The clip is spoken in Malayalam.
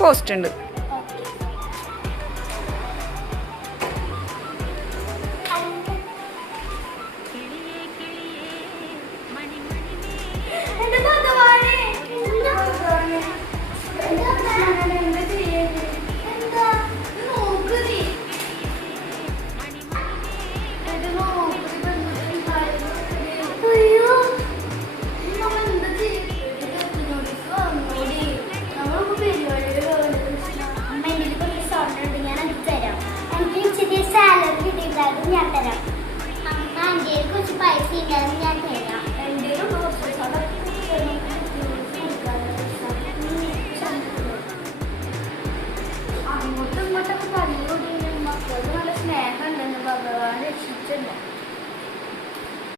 പോസ്റ്റ് ഉണ്ട്. ഞാൻ തരാം. അമ്മ എൻ്റെ കുറച്ച് പൈസ ഇല്ലാതെ ഞാൻ തരാം. അങ്ങോട്ടും ഇങ്ങോട്ടൊക്കെ പറഞ്ഞുകൂടി മക്കൾക്ക് നല്ല സ്നേഹം ഉണ്ടെന്ന് ഭഗവാൻ രക്ഷിച്ചല്ലോ.